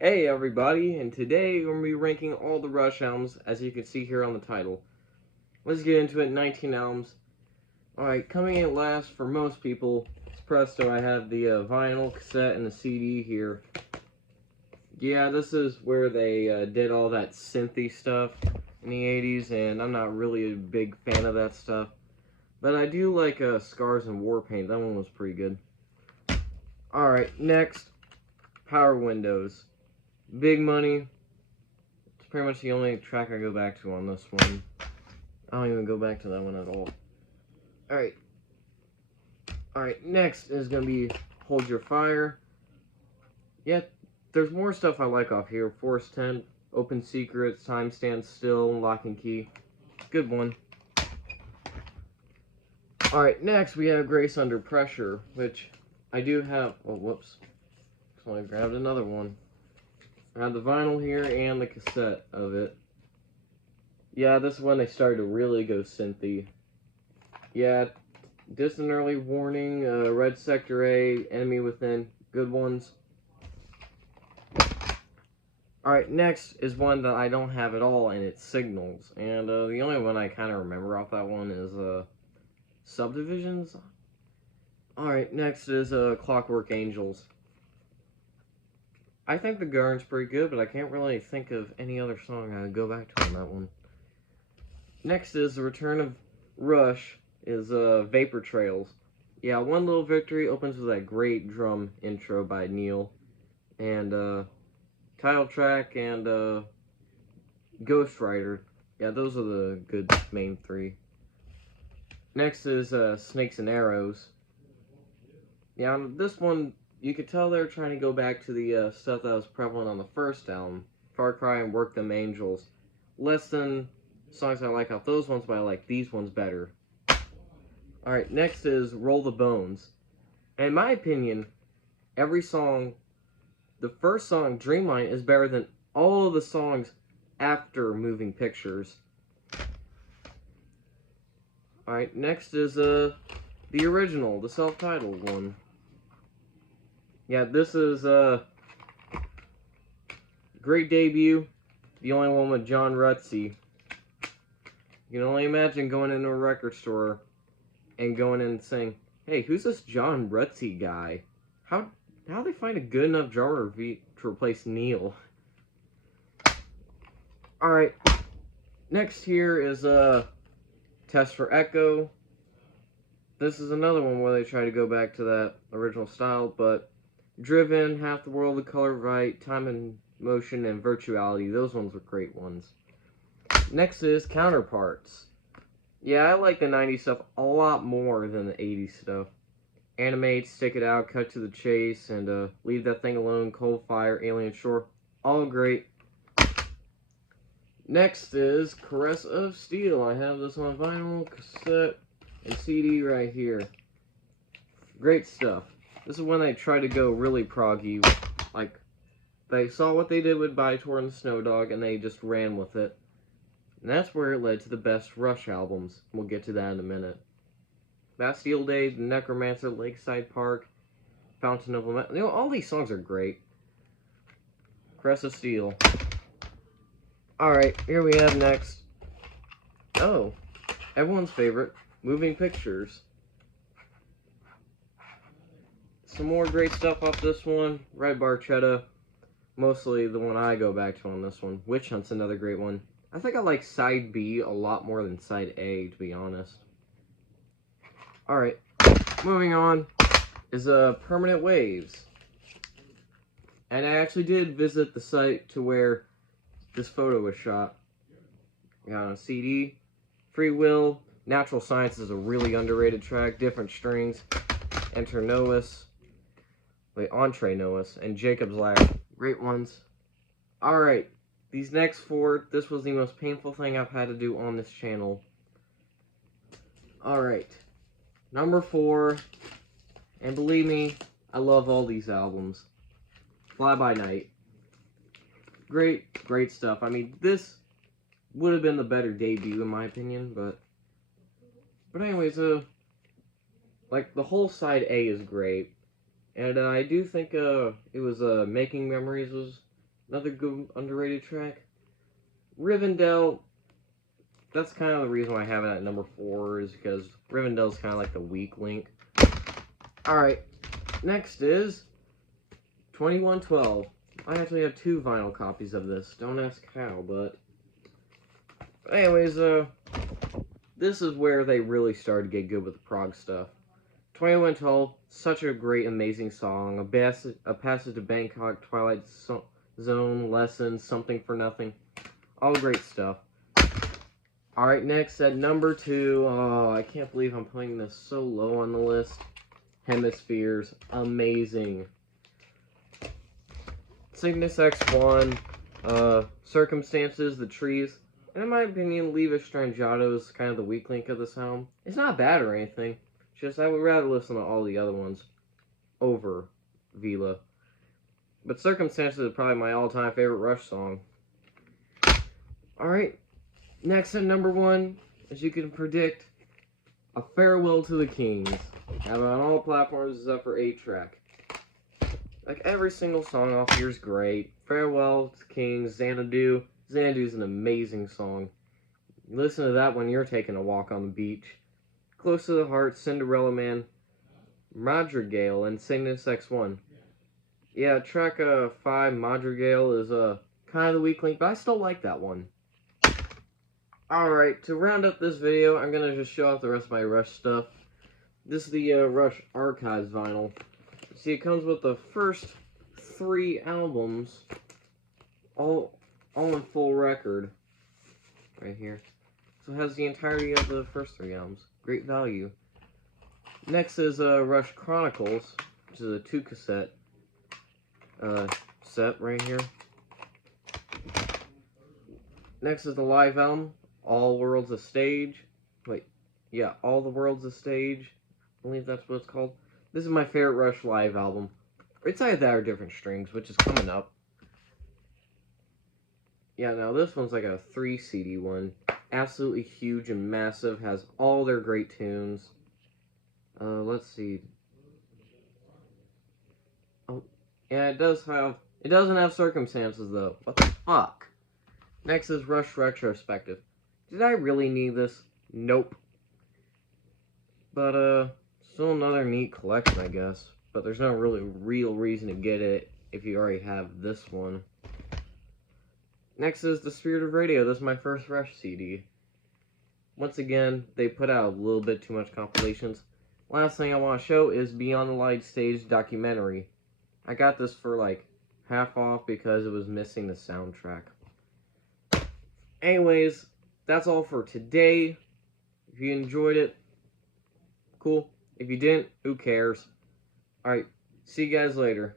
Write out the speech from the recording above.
Hey everybody, and today we're going to be ranking all the Rush albums, as you can see here on the title. Let's get into it, 19 albums. Alright, coming in last for most people, it's Presto. I have the vinyl, cassette, and the CD here. Yeah, this is where they did all that synthy stuff in the 80s, and I'm not really a big fan of that stuff. But I do like Scars and Warpaint, that one was pretty good. Alright, next, Power Windows. Big Money. It's pretty much the only track I go back to on this one. I don't even go back to that one at all. Alright. Alright, next is going to be Hold Your Fire. Yeah, there's more stuff I like off here. Force 10, Open Secrets, Time Stands Still, Lock and Key. Good one. Alright, next we have Grace Under Pressure, which I do have. Oh, whoops. So I grabbed another one. I have the vinyl here and the cassette of it. Yeah, this is when they started to really go synthy. Yeah, Distant Early Warning, Red Sector A, Enemy Within, good ones. Alright, next is one that I don't have at all, and it's Signals. And the only one I kind of remember off that one is Subdivisions. Alright, next is Clockwork Angels. I think the Garden's pretty good, but I can't really think of any other song I would go back to on that one. Next is The Return of Rush, is Vapor Trails. Yeah, One Little Victory opens with that great drum intro by Neil. And title track and Ghost Rider. Yeah, those are the good main three. Next is Snakes and Arrows. Yeah, on this one, you could tell they're trying to go back to the stuff that was prevalent on the first album. Far Cry and Work Them Angels. Less than songs I like off those ones, but I like these ones better. Alright, next is Roll the Bones. And in my opinion, every song, the first song, Dreamline, is better than all of the songs after Moving Pictures. Alright, next is the original, the self-titled one. Yeah, this is great debut, the only one with John Rutsey. You can only imagine going into a record store and going in and saying, hey, who's this John Rutsey guy? How they find a good enough drummer to replace Neil? Alright, next here is Test for Echo. This is another one where they try to go back to that original style, but Driven, Half the World, The Color Right, Time and Motion, and Virtuality, those ones were great ones. Next is Counterparts. Yeah, I like the 90s stuff a lot more than the 80s stuff. Animate, Stick It Out, Cut to the Chase, and Leave That Thing Alone, Cold Fire, Alien Shore, all great. Next is Caress of Steel. I have this on vinyl, cassette, and CD right here. Great stuff. This is when they try to go really proggy. Like, they saw what they did with By-Tor and Snow Dog, and they just ran with it. And that's where it led to the best Rush albums. We'll get to that in a minute. Bastille Day, The Necromancer, Lakeside Park, Fountain of Lament. You know, all these songs are great. Caress of Steel. Alright, here we have next. Oh, everyone's favorite, Moving Pictures. Some more great stuff off this one. Red Barchetta. Mostly the one I go back to on this one. Witch Hunt's another great one. I think I like side B a lot more than side A, to be honest. Alright, moving on is Permanent Waves. And I actually did visit the site to where this photo was shot. Got on a CD. Free Will. Natural Science is a really underrated track. Different Strings. Enter Noah's. Wait, Entree Noah's. And Jacob's Ladder. Great ones. Alright. These next four, this was the most painful thing I've had to do on this channel. Alright. Number 4. And believe me, I love all these albums. Fly By Night. Great stuff. I mean, this would have been the better debut in my opinion, but anyways, like, the whole side A is great. And I do think it was Making Memories was Another good underrated track. Rivendell. That's kind of the reason why I have it at number 4 is because Rivendell's kind of like the weak link. Alright, next is 2112. I actually have 2 vinyl copies of this. Don't ask how, but... Anyways, this is where they really started to get good with the prog stuff. 2112, such a great, amazing song. A Passage to Bangkok, Twilight Zone, Lessons, Something for Nothing. All great stuff. Alright, next at number 2. Oh, I can't believe I'm putting this so low on the list. Hemispheres. Amazing. Cygnus X1. Circumstances, The Trees. And in my opinion, Leva Strangiato is kind of the weak link of this album. It's not bad or anything. Just I would rather listen to all the other ones over Vila. But Circumstances is probably my all-time favorite Rush song. Alright. Next at number 1, as you can predict, A Farewell to the Kings. Have it on all platforms except for 8-track. Like, every single song off here is great. Farewell to Kings, Xanadu. Xanadu's an amazing song. Listen to that when you're taking a walk on the beach. Close to the Heart, Cinderella Man, Madrigal, and Cygnus X1. Yeah, track 5, Madrigal, is kind of the weak link, but I still like that one. Alright, to round up this video, I'm going to just show off the rest of my Rush stuff. This is the Rush Archives vinyl. See, it comes with the first 3 albums, all in full record, right here. So it has the entirety of the first 3 albums. Great value. Next is Rush Chronicles, which is a 2-cassette set right here. Next is the live album, All Worlds a Stage. Wait, yeah, All the Worlds a Stage. I believe that's what it's called. This is my favorite Rush live album. It's either that or Different Strings, which is coming up. Yeah, now this one's like a 3 CD one. Absolutely huge and massive. Has all their great tunes. Let's see. Oh, yeah, it doesn't have Circumstances though. What the fuck? Next is Rush Retrospective. Did I really need this? Nope. But still another neat collection, I guess. But there's no really real reason to get it if you already have this one. Next is The Spirit of Radio. This is my first Rush CD. Once again, they put out a little bit too much compilations. Last thing I want to show is Beyond the Light Stage documentary. I got this for like half off because it was missing the soundtrack. Anyways, that's all for today. If you enjoyed it, cool. If you didn't, who cares? Alright, see you guys later.